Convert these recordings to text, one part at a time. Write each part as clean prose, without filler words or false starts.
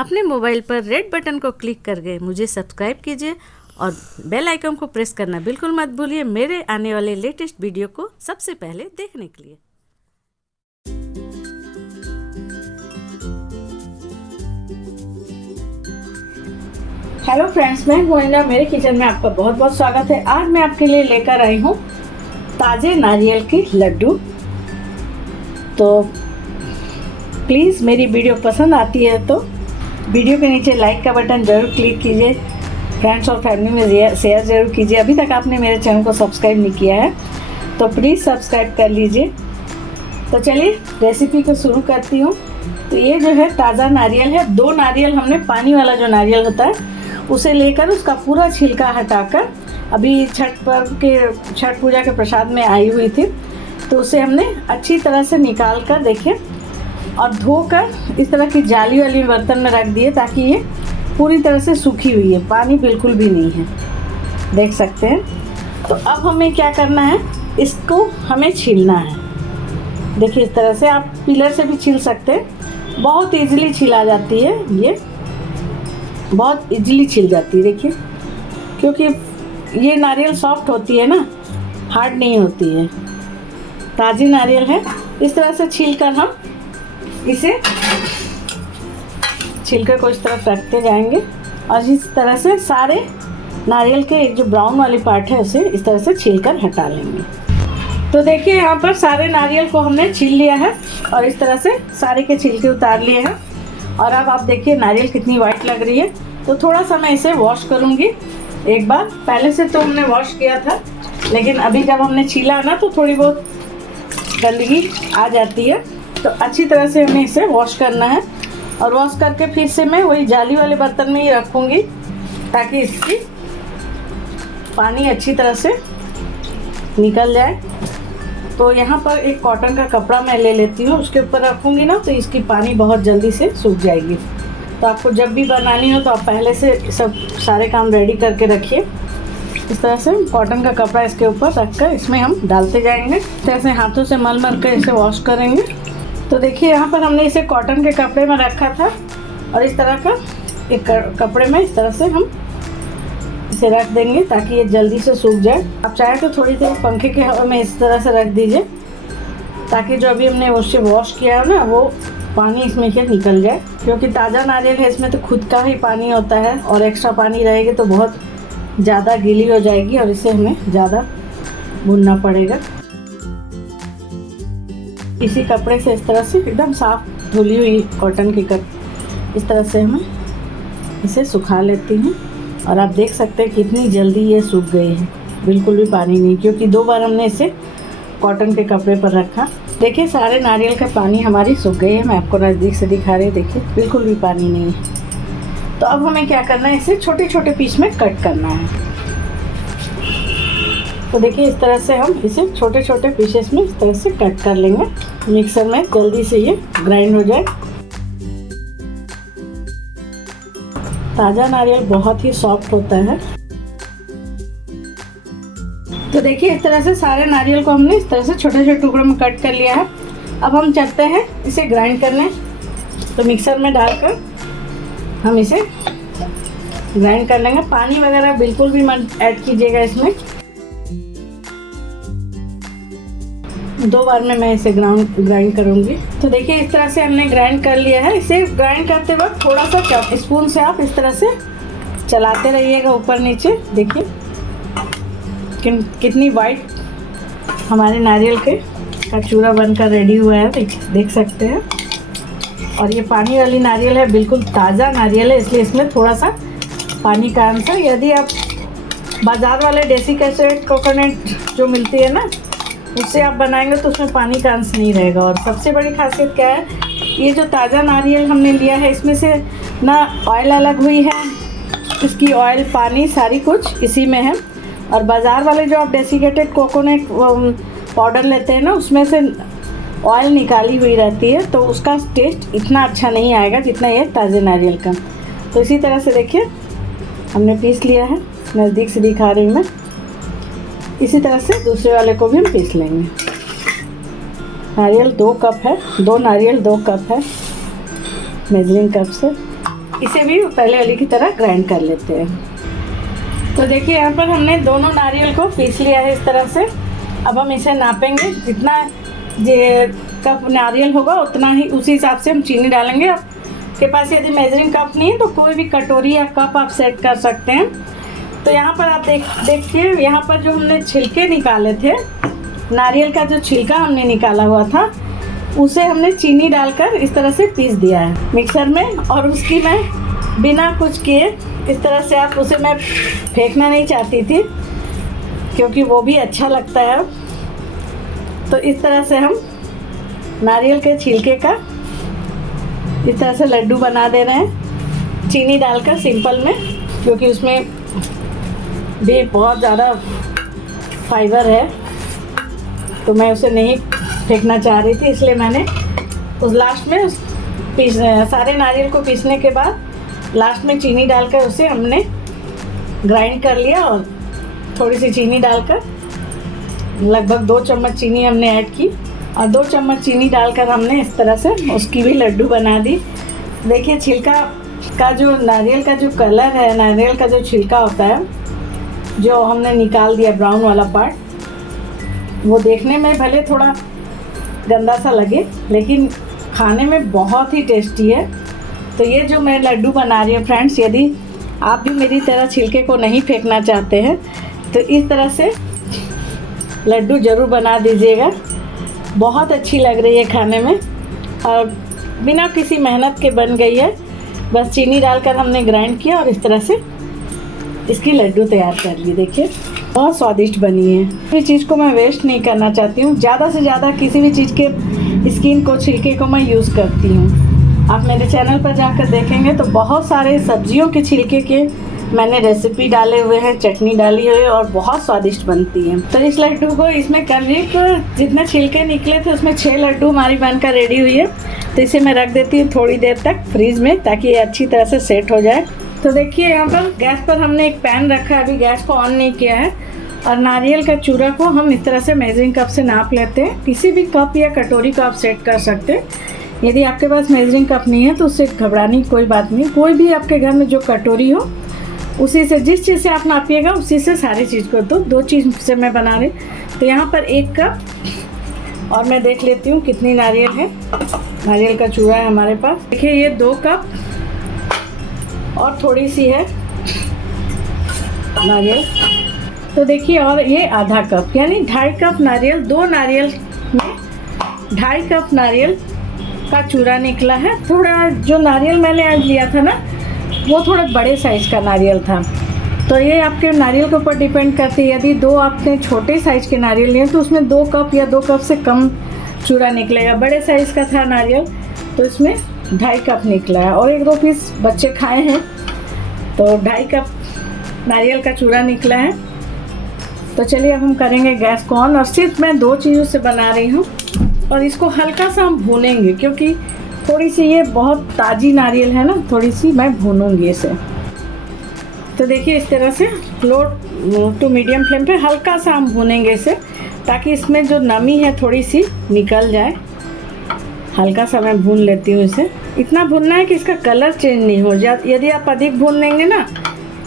अपने मोबाइल पर red button को क्लिक करके मुझे सब्सक्राइब कीजिए और बेल आइकन को प्रेस करना बिल्कुल मत भूलिए मेरे आने वाले लेटेस्ट वीडियो को सबसे पहले देखने के लिए। हेलो फ्रेंड्स, मैं मोइना, मेरे किचन में आपका बहुत बहुत स्वागत है। आज मैं आपके लिए लेकर आई हूँ ताज़े नारियल के लड्डू। तो प्लीज़ मेरी वीडियो पसंद आती है तो वीडियो के नीचे लाइक का बटन ज़रूर क्लिक कीजिए, फ्रेंड्स और फैमिली में शेयर ज़रूर कीजिए। अभी तक आपने मेरे चैनल को सब्सक्राइब नहीं किया है तो प्लीज़ सब्सक्राइब कर लीजिए। तो चलिए रेसिपी को शुरू करती हूँ। तो ये जो है ताज़ा नारियल है। 2 नारियल हमने, पानी वाला जो नारियल होता है उसे लेकर उसका पूरा छिलका हटाकर, अभी छठ पूजा के प्रसाद में आई हुई थी तो उसे हमने अच्छी तरह से निकाल कर देखिए और धोकर इस तरह की जाली वाली बर्तन में रख दिए ताकि ये पूरी तरह से सूखी हुई है, पानी बिल्कुल भी नहीं है, देख सकते हैं। तो अब हमें क्या करना है, इसको हमें छीलना है। देखिए इस तरह से आप पीलर से भी छील सकते हैं, बहुत इजीली छिला जाती है, ये बहुत इजीली छिल जाती है। देखिए क्योंकि ये नारियल सॉफ्ट होती है ना, हार्ड नहीं होती है, ताज़ी नारियल है। इस तरह से छीलकर हम इसे छिलके को इस तरफ रखते जाएंगे और इस तरह से सारे नारियल के एक जो ब्राउन वाली पार्ट है उसे इस तरह से छीलकर हटा लेंगे। तो देखिए यहाँ पर सारे नारियल को हमने छील लिया है और इस तरह से सारे के छिलके उतार लिए हैं। और अब आप देखिए नारियल कितनी वाइट लग रही है। तो थोड़ा सा मैं इसे वॉश करूँगी एक बार। पहले से तो हमने वॉश किया था, लेकिन अभी जब हमने छीला ना तो थोड़ी बहुत गंदगी आ जाती है, तो अच्छी तरह से हमें इसे वॉश करना है। और वॉश करके फिर से मैं वही जाली वाले बर्तन में ही रखूँगी ताकि इसकी पानी अच्छी तरह से निकल जाए। तो यहाँ पर एक कॉटन का कपड़ा मैं ले लेती हूँ, उसके ऊपर रखूँगी ना तो इसकी पानी बहुत जल्दी से सूख जाएगी। तो आपको जब भी बनानी हो तो आप पहले से सब सारे काम रेडी करके रखिए। इस तरह से कॉटन का कपड़ा इसके ऊपर रखकर इसमें हम डालते जाएंगे। इस तरह से हाथों से मल कर इसे वॉश करेंगे। तो देखिए यहाँ पर हमने इसे कॉटन के कपड़े में रखा था और इस तरह का एक कपड़े में इस तरह से हम इसे रख देंगे ताकि ये जल्दी से सूख जाए। आप चाहे तो थोड़ी देर पंखे के हवा में इस तरह से रख दीजिए ताकि जो अभी हमने उससे वॉश किया है ना वो पानी इसमें से निकल जाए। क्योंकि ताज़ा नारियल है, इसमें तो खुद का ही पानी होता है और एक्स्ट्रा पानी रहेगी तो बहुत ज़्यादा गीली हो जाएगी और इसे हमें ज़्यादा भूनना पड़ेगा। इसी कपड़े से इस तरह से एकदम साफ धुली हुई कॉटन की इस तरह से हमें इसे सुखा लेती हूँ। और आप देख सकते हैं कितनी जल्दी ये सूख गई है, बिल्कुल भी पानी नहीं, क्योंकि 2 बार हमने इसे कॉटन के कपड़े पर रखा। देखिए सारे नारियल का पानी हमारी सूख गई है, मैं आपको नज़दीक से दिखा रही हूँ, देखिए बिल्कुल भी पानी नहीं है। तो अब हमें क्या करना है, इसे छोटे छोटे पीस में कट करना है। तो देखिए इस तरह से हम इसे छोटे छोटे पीसेस में इस तरह से कट कर लेंगे, मिक्सर में जल्दी से ये ग्राइंड हो जाए। ताज़ा नारियल बहुत ही सॉफ्ट होता है। तो देखिए इस तरह से सारे नारियल को हमने इस तरह से छोटे छोटे टुकड़ों में कट कर लिया है। अब हम चलते हैं इसे ग्राइंड करने। तो मिक्सर में डालकर हम इसे ग्राइंड कर लेंगे। पानी वगैरह बिल्कुल भी मत ऐड कीजिएगा इसमें। 2 बार में मैं इसे ग्राइंड करूँगी। तो देखिए इस तरह से हमने ग्राइंड कर लिया है। इसे ग्राइंड करते वक्त थोड़ा सा स्पून से आप इस तरह से चलाते रहिएगा ऊपर नीचे। देखिए कितनी वाइट हमारे नारियल का चूरा बनकर रेडी हुआ है, देख सकते हैं। और ये पानी वाली नारियल है, बिल्कुल ताज़ा नारियल है, इसलिए इसमें थोड़ा सा पानी का अंश है। यदि आप बाज़ार वाले डेसिकेटेड कोकोनट जो मिलती है ना उससे आप बनाएंगे तो उसमें पानी का अंश नहीं रहेगा। और सबसे बड़ी खासियत क्या है, ये जो ताज़ा नारियल हमने लिया है इसमें से ना ऑयल अलग हुई है, इसकी ऑयल पानी सारी कुछ इसी में है। और बाज़ार वाले जो आप डेसिकेटेड कोकोनट पाउडर लेते हैं ना उसमें से ऑयल निकाली हुई रहती है, तो उसका टेस्ट इतना अच्छा नहीं आएगा जितना ये ताज़े नारियल का। तो इसी तरह से देखिए हमने पीस लिया है, नज़दीक से दिखा रही हूँ मैं। इसी तरह से दूसरे वाले को भी हम पीस लेंगे। नारियल 2 कप है, 2 नारियल 2 कप है मेजरिंग कप से। इसे भी पहले वाली की तरह ग्राइंड कर लेते हैं। तो देखिए यहाँ पर हमने दोनों नारियल को पीस लिया है इस तरह से। अब हम इसे नापेंगे, जितना ये कप नारियल होगा उतना ही उसी हिसाब से हम चीनी डालेंगे। आपके पास यदि मेजरिंग कप नहीं है तो कोई भी कटोरी या कप आप सेट कर सकते हैं। तो यहाँ पर आप देखिए, यहाँ पर जो हमने छिलके निकाले थे, नारियल का जो छिलका हमने निकाला हुआ था, उसे हमने चीनी डालकर इस तरह से पीस दिया है मिक्सर में। और उसकी मैं बिना कुछ किए इस तरह से, आप उसे मैं फेंकना नहीं चाहती थी क्योंकि वो भी अच्छा लगता है। तो इस तरह से हम नारियल के छिलके का इस तरह से लड्डू बना दे रहे हैं, चीनी डालकर सिंपल में, क्योंकि उसमें भी बहुत ज़्यादा फाइबर है तो मैं उसे नहीं फेंकना चाह रही थी, इसलिए मैंने उस लास्ट में सारे नारियल को पीसने के बाद लास्ट में चीनी डालकर उसे हमने ग्राइंड कर लिया। और थोड़ी सी चीनी डालकर, लगभग 2 चम्मच चीनी हमने ऐड की और 2 चम्मच चीनी डालकर हमने इस तरह से उसकी भी लड्डू बना दी। देखिए छिलका का जो नारियल का जो कलर है, नारियल का जो छिलका होता है जो हमने निकाल दिया ब्राउन वाला पार्ट, वो देखने में भले थोड़ा गंदा सा लगे लेकिन खाने में बहुत ही टेस्टी है। तो ये जो मैं लड्डू बना रही हूँ फ्रेंड्स, यदि आप भी मेरी तरह छिलके को नहीं फेंकना चाहते हैं तो इस तरह से लड्डू ज़रूर बना दीजिएगा। बहुत अच्छी लग रही है खाने में और बिना किसी मेहनत के बन गई है। बस चीनी डालकर हमने ग्राइंड किया और इस तरह से इसकी लड्डू तैयार कर ली। देखिए बहुत स्वादिष्ट बनी है। किसी चीज़ को मैं वेस्ट नहीं करना चाहती हूँ, ज़्यादा से ज़्यादा किसी भी चीज़ के स्किन को, छिलके को मैं यूज़ करती हूँ। आप मेरे चैनल पर जाकर देखेंगे तो बहुत सारे सब्जियों के छिलके के मैंने रेसिपी डाले हुए हैं, चटनी डाली हुई है और बहुत स्वादिष्ट बनती है। तो इस लड्डू को इसमें करीब जितने छिलके निकले थे उसमें 6 लड्डू हमारी बनकर रेडी हुई है। तो इसे मैं रख देती हूँ थोड़ी देर तक फ्रीज में ताकि ये अच्छी तरह से सेट हो जाए। तो देखिए यहाँ पर गैस पर हमने एक पैन रखा है, अभी गैस को ऑन नहीं किया है। और नारियल का चूरा को हम इस तरह से मेजरिंग कप से नाप लेते हैं। किसी भी कप या कटोरी को आप सेट कर सकते हैं। यदि आपके पास मेजरिंग कप नहीं है तो उससे घबराने की कोई बात नहीं। कोई भी आपके घर में जो कटोरी हो उसी से, जिस चीज़ से आप नापिएगा उसी से सारी चीज़ को। तो 2 चीज़ से मैं बना रही। तो यहाँ पर 1 कप और मैं देख लेती हूँ कितनी नारियल है। नारियल का चूरा है हमारे पास। देखिए ये 2 कप और थोड़ी सी है नारियल। तो देखिए और ये आधा कप यानी 2.5 कप नारियल। 2 नारियल में 2.5 कप नारियल का चूरा निकला है। थोड़ा जो नारियल मैंने आज लिया था ना वो थोड़ा बड़े साइज़ का नारियल था। तो ये आपके नारियल के ऊपर डिपेंड करती है। यदि 2 आपने छोटे साइज़ के नारियल लिए तो उसमें 2 कप या 2 कप से कम चूरा निकलेगा। बड़े साइज़ का था नारियल तो इसमें 2.5 कप निकला है। और 1-2 पीस बच्चे खाए हैं तो 2.5 कप नारियल का चूरा निकला है। तो चलिए अब हम करेंगे गैस को ऑन। और सिर्फ मैं 2 चीज़ों से बना रही हूँ और इसको हल्का सा हम भूनेंगे क्योंकि थोड़ी सी ये बहुत ताज़ी नारियल है ना, थोड़ी सी मैं भूनूंगी इसे। तो देखिए इस तरह से लो टू मीडियम फ्लेम पे हल्का सा हम भूनेंगे इसे ताकि इसमें जो नमी है थोड़ी सी निकल जाए। हल्का सा मैं भून लेती हूँ इसे। इतना भूनना है कि इसका कलर चेंज नहीं हो जाए। यदि आप अधिक भून देंगे ना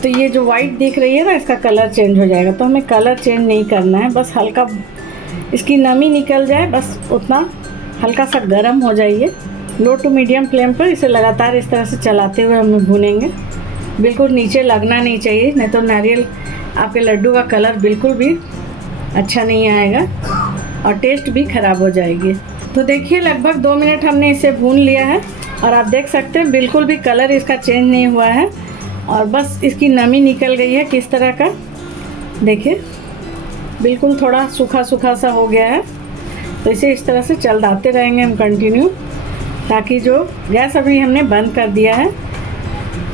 तो ये जो वाइट दिख रही है ना, इसका कलर चेंज हो जाएगा। तो हमें कलर चेंज नहीं करना है, बस हल्का इसकी नमी निकल जाए, बस उतना हल्का सा गर्म हो जाइए। लो टू मीडियम फ्लेम पर इसे लगातार इस तरह से चलाते हुए हम भूनेंगे। बिल्कुल नीचे लगना नहीं चाहिए, नहीं तो नारियल आपके लड्डू का कलर बिल्कुल भी अच्छा नहीं आएगा और टेस्ट भी ख़राब हो जाएगी। तो देखिए लगभग 2 मिनट हमने इसे भून लिया है और आप देख सकते हैं बिल्कुल भी कलर इसका चेंज नहीं हुआ है और बस इसकी नमी निकल गई है। किस तरह का देखिए बिल्कुल थोड़ा सूखा सूखा सा हो गया है। तो इसे इस तरह से चलाते रहेंगे हम कंटिन्यू, ताकि जो गैस अभी हमने बंद कर दिया है,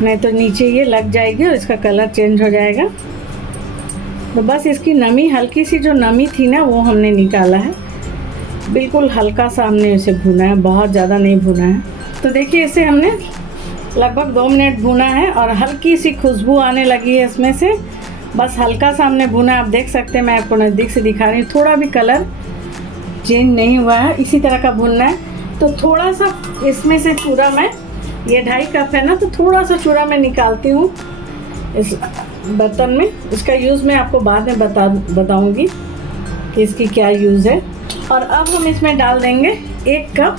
नहीं तो नीचे ये लग जाएगी और इसका कलर चेंज हो जाएगा। तो बस इसकी नमी, हल्की सी जो नमी थी ना वो हमने निकाला है। बिल्कुल हल्का सा हमने इसे भुना है, बहुत ज़्यादा नहीं भुना है। तो देखिए इसे हमने लगभग 2 मिनट भुना है और हल्की सी खुशबू आने लगी है इसमें से। बस हल्का सा हमने भुना, आप देख सकते हैं, मैं आपको नज़दीक से दिखा रही हूँ। थोड़ा भी कलर चेंज नहीं हुआ है, इसी तरह का भुनना है। तो थोड़ा सा इसमें से पूरा मैं ये 2.5 कप है ना, तो थोड़ा सा चूड़ा मैं निकालती हूँ इस बर्तन में। इसका यूज़ मैं आपको बाद में बताऊँगी कि इसकी क्या यूज़ है। और अब हम इसमें डाल देंगे 1 कप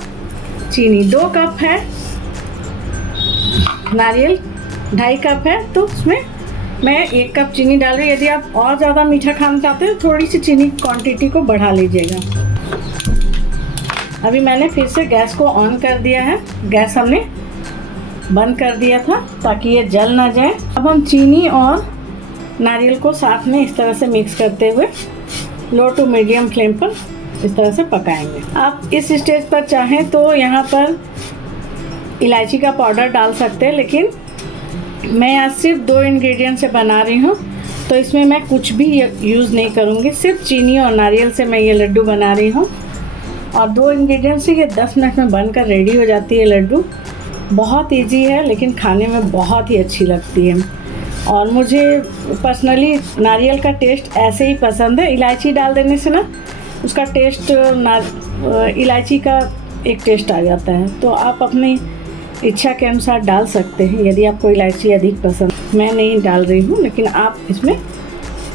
चीनी। 2 कप है नारियल, 2.5 कप है, तो उसमें मैं 1 कप चीनी डाल रही हूँ। यदि आप और ज़्यादा मीठा खाना चाहते हैं तो थोड़ी सी चीनी क्वांटिटी को बढ़ा लीजिएगा। अभी मैंने फिर से गैस को ऑन कर दिया है। गैस हमने बंद कर दिया था ताकि ये जल ना जाए। अब हम चीनी और नारियल को साथ में इस तरह से मिक्स करते हुए लो टू मीडियम फ्लेम पर इस तरह से पकाएंगे। आप इस स्टेज पर चाहें तो यहाँ पर इलायची का पाउडर डाल सकते हैं, लेकिन मैं आज सिर्फ 2 इंग्रेडिएंट से बना रही हूँ, तो इसमें मैं कुछ भी यूज़ नहीं करूँगी। सिर्फ चीनी और नारियल से मैं ये लड्डू बना रही हूँ, और 2 इंग्रेडिएंट से ये 10 मिनट में बनकर रेडी हो जाती है लड्डू। बहुत इजी है, लेकिन खाने में बहुत ही अच्छी लगती है। और मुझे पर्सनली नारियल का टेस्ट ऐसे ही पसंद है। इलायची डाल देने से ना उसका टेस्ट इलायची का एक टेस्ट आ जाता है, तो आप अपनी इच्छा के अनुसार डाल सकते हैं यदि आपको इलायची अधिक पसंद। मैं नहीं डाल रही हूँ, लेकिन आप इसमें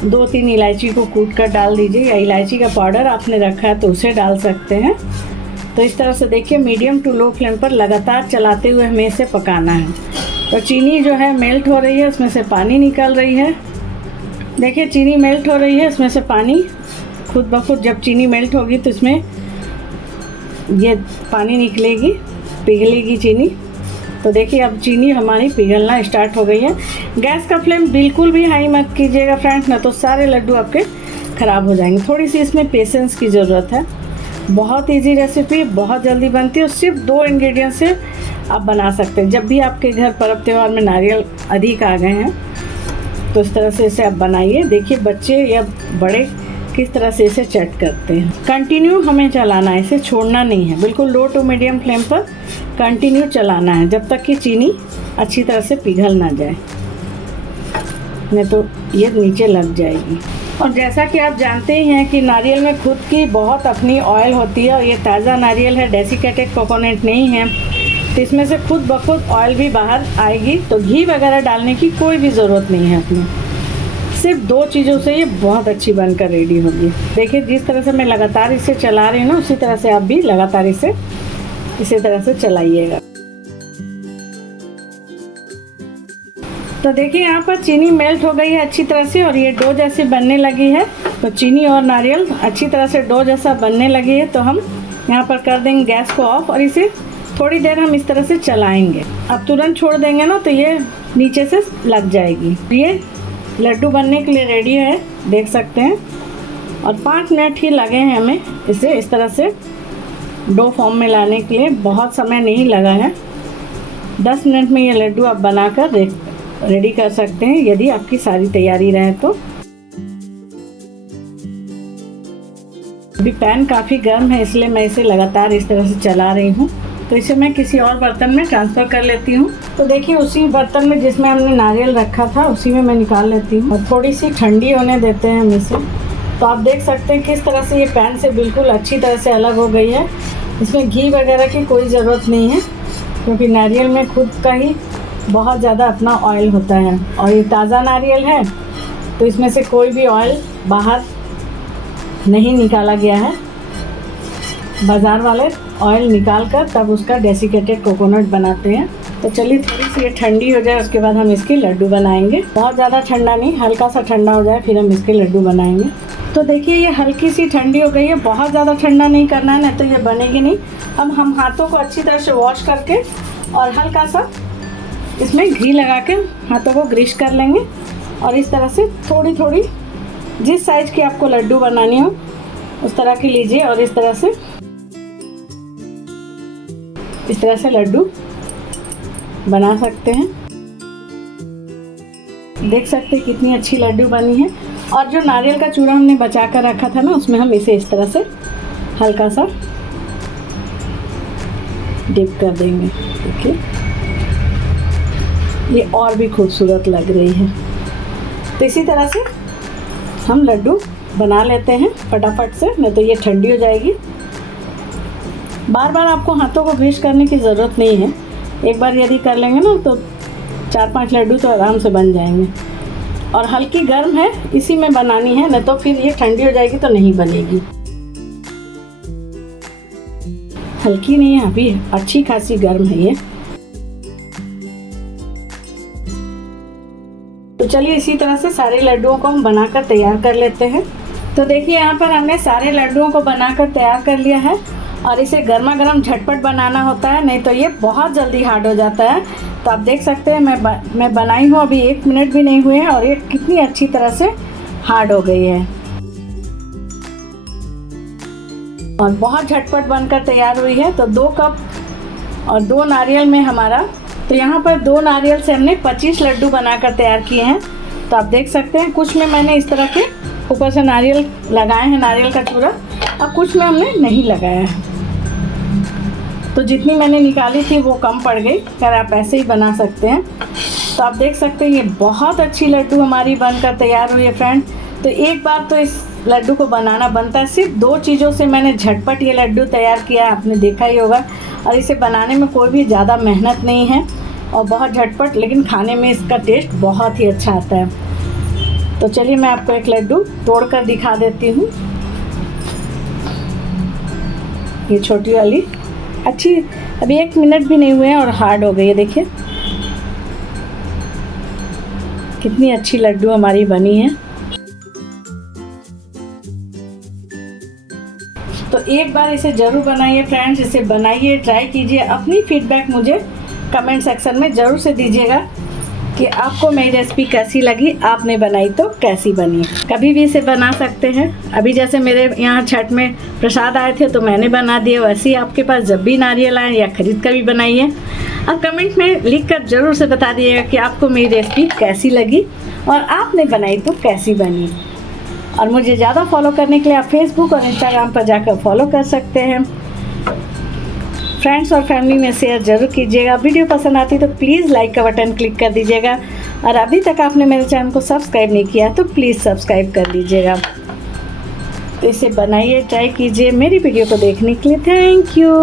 2-3 इलायची को कूट कर डाल दीजिए, या इलायची का पाउडर आपने रखा है तो उसे डाल सकते हैं। तो इस तरह से देखिए मीडियम टू लो फ्लेम पर लगातार चलाते हुए हमें इसे पकाना है। तो चीनी जो है मेल्ट हो रही है, उसमें से पानी निकल रही है। देखिए चीनी मेल्ट हो रही है, इसमें से पानी खुद ब खुद जब चीनी मेल्ट होगी तो इसमें ये पानी निकलेगी, पिघलेगी चीनी। तो देखिए अब चीनी हमारी पिघलना स्टार्ट हो गई है। गैस का फ्लेम बिल्कुल भी हाई मत कीजिएगा फ्रेंड्स, ना तो सारे लड्डू आपके ख़राब हो जाएंगे। थोड़ी सी इसमें पेशेंस की ज़रूरत है। बहुत इजी रेसिपी, बहुत जल्दी बनती है, और सिर्फ 2 इंग्रेडिएंट से आप बना सकते हैं। जब भी आपके घर पर्व त्यौहार में नारियल अधिक आ गए हैं तो इस तरह से इसे आप बनाइए। देखिए बच्चे या बड़े किस तरह से इसे चट करते हैं। कंटिन्यू हमें चलाना है, इसे छोड़ना नहीं है। बिल्कुल लो टू मीडियम फ्लेम पर कंटिन्यू चलाना है जब तक कि चीनी अच्छी तरह से पिघल ना जाए, नहीं तो ये नीचे लग जाएगी। और जैसा कि आप जानते ही हैं कि नारियल में खुद की बहुत अपनी ऑयल होती है, और ये ताज़ा नारियल है, डेसिकेटेड कोकोनट नहीं है, तो इसमें से खुद ब खुद ऑयल भी बाहर आएगी। तो घी वगैरह डालने की कोई भी ज़रूरत नहीं है अपने। सिर्फ 2 चीज़ों से ये बहुत अच्छी बनकर रेडी होगी। देखिए जिस तरह से मैं लगातार इसे चला रही हूँ ना, उसी तरह से आप भी लगातार इसी तरह से चलाइएगा। तो देखिए यहाँ पर चीनी मेल्ट हो गई है अच्छी तरह से, और ये डो जैसे बनने लगी है। तो चीनी और नारियल अच्छी तरह से डो जैसा बनने लगी है, तो हम यहाँ पर कर देंगे गैस को ऑफ, और इसे थोड़ी देर हम इस तरह से चलाएंगे। अब तुरंत छोड़ देंगे ना तो ये नीचे से लग जाएगी। ये लड्डू बनने के लिए रेडी है, देख सकते हैं। और 5 मिनट ही लगे हैं हमें इसे इस तरह से डो फॉर्म में लाने के लिए, बहुत समय नहीं लगा है। 10 मिनट में ये लड्डू आप बनाकर रेडी कर सकते हैं यदि आपकी सारी तैयारी रहे तो। अभी पैन काफ़ी गर्म है, इसलिए मैं इसे लगातार इस तरह से चला रही हूँ। तो इसे मैं किसी और बर्तन में ट्रांसफ़र कर लेती हूँ। तो देखिए उसी बर्तन में जिसमें हमने नारियल रखा था उसी में मैं निकाल लेती हूँ, और थोड़ी सी ठंडी होने देते हैं हम इसे। तो आप देख सकते हैं किस तरह से ये पैन से बिल्कुल अच्छी तरह से अलग हो गई है। इसमें घी वगैरह की कोई ज़रूरत नहीं है, क्योंकि नारियल में खुद का ही बहुत ज़्यादा अपना ऑयल होता है, और ये ताज़ा नारियल है तो इसमें से कोई भी ऑयल बाहर नहीं निकाला गया है। बाज़ार वाले ऑयल निकाल कर तब उसका डेसिकेटेड कोकोनट बनाते हैं। तो चलिए थोड़ी सी ये ठंडी हो जाए, उसके बाद हम इसके लड्डू बनाएंगे। बहुत ज़्यादा ठंडा नहीं, हल्का सा ठंडा हो जाए फिर हम इसके लड्डू बनाएंगे। तो देखिए ये हल्की सी ठंडी हो गई है, बहुत ज़्यादा ठंडा नहीं करना है, नहीं तो ये बनेगी नहीं। अब हम हाथों को अच्छी तरह से वॉश करके और हल्का सा इसमें घी लगा के हाथों को ग्रीस कर लेंगे, और इस तरह से थोड़ी थोड़ी जिस साइज़ की आपको लड्डू बनानी हो उस तरह की लीजिए, और इस तरह से लड्डू बना सकते हैं। देख सकते हैं कितनी अच्छी लड्डू बनी है। और जो नारियल का चूरा हमने बचा कर रखा था ना, उसमें हम इसे इस तरह से हल्का सा डिप कर देंगे। देखिए ये और भी खूबसूरत लग रही है। तो इसी तरह से हम लड्डू बना लेते हैं फटाफट से, नहीं तो ये ठंडी हो जाएगी। बार बार आपको हाथों को ग्रीस करने की ज़रूरत नहीं है, एक बार यदि कर लेंगे ना तो 4-5 लड्डू तो आराम से बन जाएंगे। और हल्की गर्म है, इसी में बनानी है, नहीं तो फिर ये ठंडी हो जाएगी तो नहीं बनेगी। हल्की नहीं है, अभी अच्छी खासी गर्म है ये। तो चलिए इसी तरह से सारे लड्डुओं को हम बनाकर तैयार कर लेते हैं। तो देखिए यहाँ पर हमने सारे लड्डुओं को बनाकर तैयार कर लिया है। और इसे गर्मा गर्म झटपट बनाना होता है, नहीं तो ये बहुत जल्दी हार्ड हो जाता है। तो आप देख सकते हैं मैं बनाई हूँ, अभी 1 मिनट भी नहीं हुए हैं और ये कितनी अच्छी तरह से हार्ड हो गई है और बहुत झटपट बनकर तैयार हुई है। तो 2 कप और 2 नारियल में हमारा, तो यहाँ पर 2 नारियल से हमने 25 लड्डू बनाकर तैयार किए हैं। तो आप देख सकते हैं कुछ में मैंने इस तरह के ऊपर से नारियल लगाए हैं, नारियल का चूरा, और कुछ में हमने नहीं लगाया है। तो जितनी मैंने निकाली थी वो कम पड़ गई, अगर आप ऐसे ही बना सकते हैं। तो आप देख सकते हैं ये बहुत अच्छी लड्डू हमारी बनकर तैयार हुई है फ्रेंड। तो एक बार तो इस लड्डू को बनाना बनता है। सिर्फ 2 चीज़ों से मैंने झटपट ये लड्डू तैयार किया है, आपने देखा ही होगा। और इसे बनाने में कोई भी ज़्यादा मेहनत नहीं है और बहुत झटपट, लेकिन खाने में इसका टेस्ट बहुत ही अच्छा आता है। तो चलिए मैं आपको एक लड्डू तोड़कर दिखा देती हूँ। ये छोटी वाली अच्छी, अभी 1 मिनट भी नहीं हुए हैं और हार्ड हो गई है। देखिए कितनी अच्छी लड्डू हमारी बनी है। तो एक बार इसे ज़रूर बनाइए फ्रेंड्स, इसे बनाइए, ट्राई कीजिए। अपनी फीडबैक मुझे कमेंट सेक्शन में ज़रूर से दीजिएगा कि आपको मेरी रेसिपी कैसी लगी, आपने बनाई तो कैसी बनी। कभी भी इसे बना सकते हैं। अभी जैसे मेरे यहाँ छठ में प्रसाद आए थे तो मैंने बना दिए, वैसे ही आपके पास जब भी नारियल आए या ख़रीद कर भी बनाइए। और कमेंट में लिखकर ज़रूर से बता दीजिएगा कि आपको मेरी रेसिपी कैसी लगी और आपने बनाई तो कैसी बनी। और मुझे ज़्यादा फॉलो करने के लिए आप फेसबुक और इंस्टाग्राम पर जाकर फॉलो कर सकते हैं। फ्रेंड्स और फैमिली में शेयर ज़रूर कीजिएगा। वीडियो पसंद आती तो प्लीज़ लाइक का बटन क्लिक कर दीजिएगा। और अभी तक आपने मेरे चैनल को सब्सक्राइब नहीं किया तो प्लीज़ सब्सक्राइब कर लीजिएगा। तो इसे बनाइए, ट्राई कीजिए। मेरी वीडियो को देखने के लिए थैंक यू।